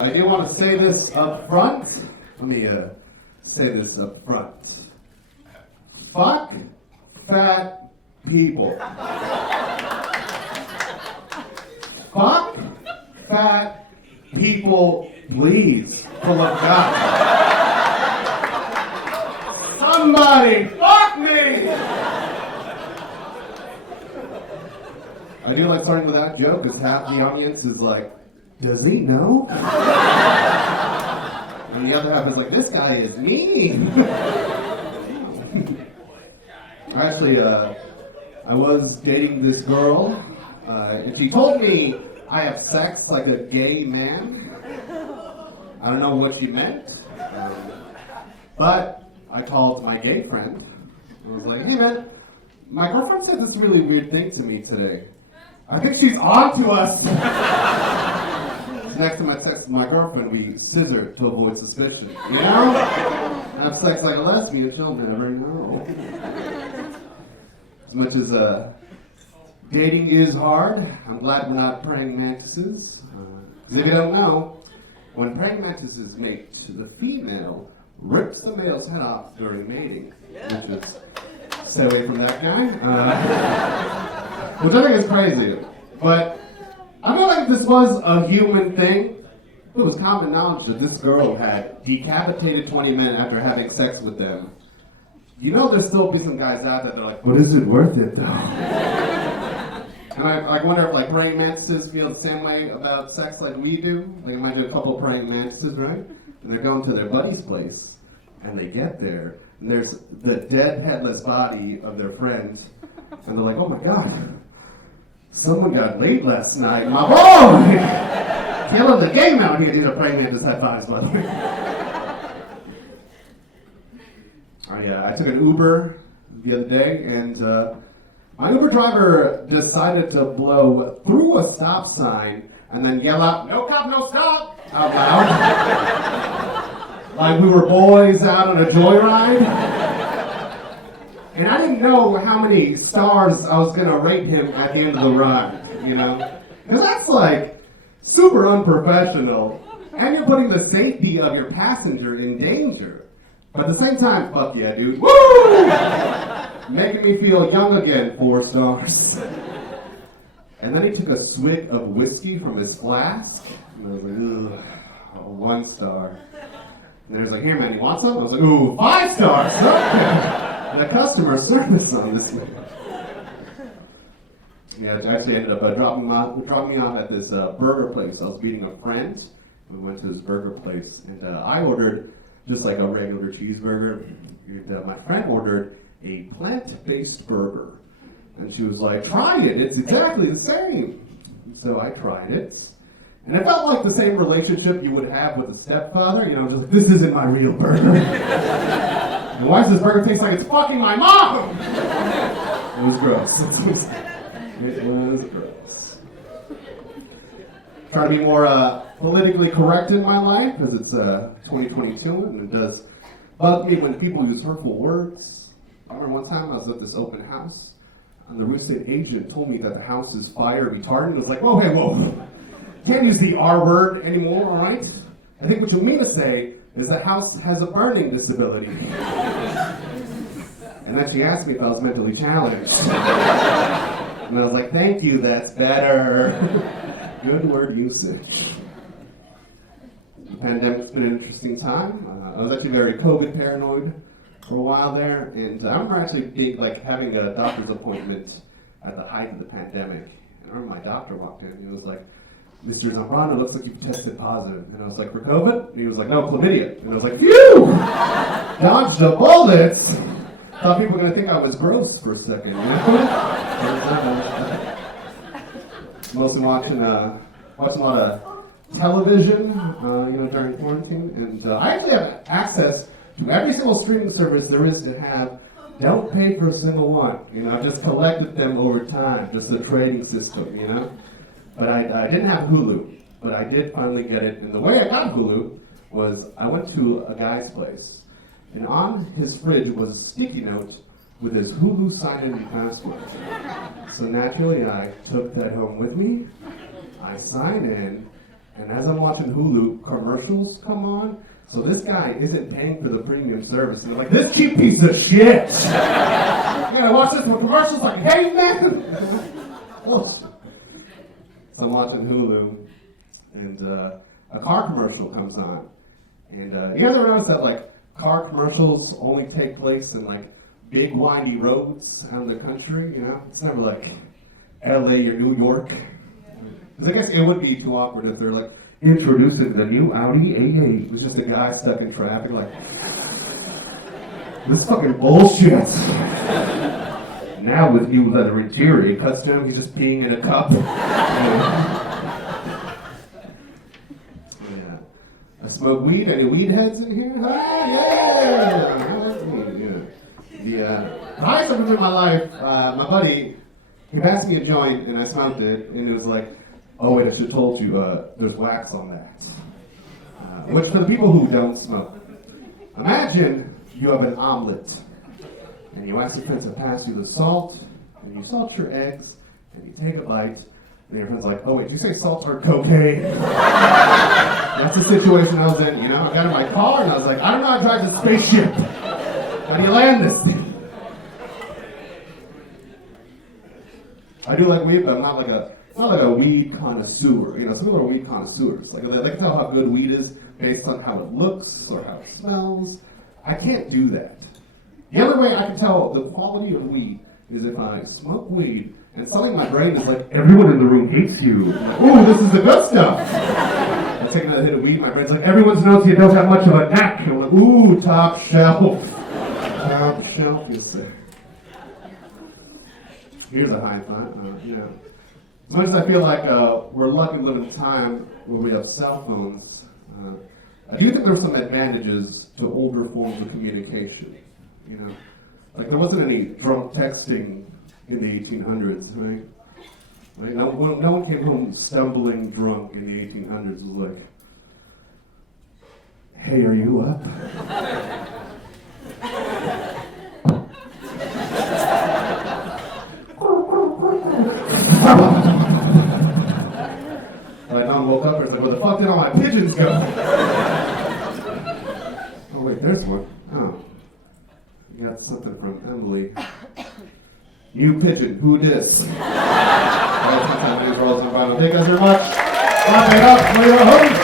I do want to say this up front. Let me say this up front. Fuck fat people. Fuck fat people, please. For love of God. Somebody fuck me! I do like starting with that joke because half the audience is like, does he know? And the other half is like, this guy is mean. Actually, I was dating this girl, and she told me I have sex like a gay man. I don't know what she meant, but I called my gay friend. I was like, hey man, my girlfriend said this really weird thing to me today. I think she's on to us. Next time I text my girlfriend, we scissor to avoid suspicion. You know? Have sex like a lesbian, she'll never know. As much as dating is hard, I'm glad we're not praying mantises. Because if you don't know, when praying mantises mate, the female rips the male's head off during mating. Which is, stay away from that guy. Which I think is crazy. But I feel like this was a human thing. It was common knowledge that this girl had decapitated 20 men after having sex with them. You know there's still be some guys out there that are like, but is it worth it though? And I wonder if like praying mantises feel the same way about sex like we do. Like imagine a couple praying mantises, right? And they're going to their buddy's place. And they get there. And there's the dead headless body of their friend. And they're like, oh my God. Someone got laid last night. My boy! Killing the game out here. These are praying mantis high fives, by the way. I took an Uber the other day, and my Uber driver decided to blow through a stop sign and then yell out, no cop, no stop, out loud. Like we were boys out on a joyride. And I didn't know how many stars I was going to rate him at the end of the ride, you know? Because that's like super unprofessional. And you're putting the safety of your passenger in danger. But at the same time, fuck yeah, dude. Woo! Making me feel young again, 4 stars. And then he took a swig of whiskey from his flask. And I was like, ugh, 1 star. And he was like, here man, you want some? I was like, ooh, 5 stars! Okay. The customer service on this one. Yeah, it actually ended up dropping me off at this burger place. I was meeting a friend. We went to this burger place, and I ordered just like a regular cheeseburger. And my friend ordered a plant-based burger. And she was like, try it, it's exactly the same. So I tried it. And it felt like the same relationship you would have with a stepfather. You know, just like, this isn't my real burger. And why does this burger taste like it's fucking my mom? It was gross. It was gross. Trying to be more politically correct in my life, because it's 2022, and it does bug me when people use hurtful words. I remember one time I was at this open house, and the real estate agent told me that the house is fire retardant. I was like, whoa, hey, whoa. Can't use the R word anymore, all right? I think what you mean to say is the house has a burning disability. And then she asked me if I was mentally challenged. And I was like, thank you, that's better. Good word usage. The pandemic's been an interesting time. I was actually very COVID paranoid for a while there. And I remember actually having a doctor's appointment at the height of the pandemic. I remember my doctor walked in and he was like, Mr. Zambrano, looks like you've tested positive. And I was like, for COVID? And he was like, no, chlamydia. And I was like, phew! Dodged the bullets! Thought people were going to think I was gross for a second, you know? Mostly watching a lot of television, during quarantine. And I actually have access to every single streaming service there is to have. Don't pay for a single one. You know, I just collected them over time, just a trading system, you know? But I didn't have Hulu, but I did finally get it. And the way I got Hulu was I went to a guy's place, and on his fridge was a sticky note with his Hulu sign-in password. So naturally, I took that home with me. I signed in, And as I'm watching Hulu, commercials come on. So this guy isn't paying for the premium service. And they're like, this cheap piece of shit. You gotta watch this for commercials like, hey man. So I'm watching Hulu, and a car commercial comes on. And you guys ever notice that like car commercials only take place in like big windy roads out in the country? You know, it's never like LA or New York. Because I guess it would be too awkward if they're like, introducing the new Audi A8. It was just a guy stuck in traffic like, this fucking bullshit. Now with new leather interior, he cuts to him, he's just peeing in a cup. Yeah. I smoke weed. Any weed heads in here? Yeah. The highest I've ever in my life, my buddy, he passed me a joint and I smoked it, and it was like, oh wait, I should have told you, there's wax on that. Which for the people who don't smoke, imagine you have an omelet, and you ask your friends to pass you the salt, and you salt your eggs, and you take a bite, and your friend's like, oh wait, did you say salt or cocaine? That's the situation I was in, you know? I got in my car, and I was like, I don't know how to drive this spaceship. How do you land this thing? I do like weed, but I'm not like a weed connoisseur. You know, some people are weed connoisseurs. Like they can tell how good weed is based on how it looks or how it smells. I can't do that. The other way I can tell the quality of weed is if I smoke weed and suddenly my brain is like, everyone in the room hates you. Like, ooh, this is the good stuff. I take another hit of weed, my brain's like, everyone knows you don't have much of a neck. I'm like, ooh, top shelf. Top shelf, you say. Here's a high thought, As much as I feel like we're lucky to live in a time where we have cell phones, I do think there's some advantages to older forms of communication. You know, like there wasn't any drunk texting in the 1800s, right? Like no one came home stumbling drunk in the 1800s. It was like, hey, are you up? Like, mom woke up and was like, where the fuck did all my pigeons go? Oh, wait, there's one. Oh. You got something from Emily. You pigeon, who dis? My name is Raul Zambrano. Thank you guys very much. Wrap it up for your host.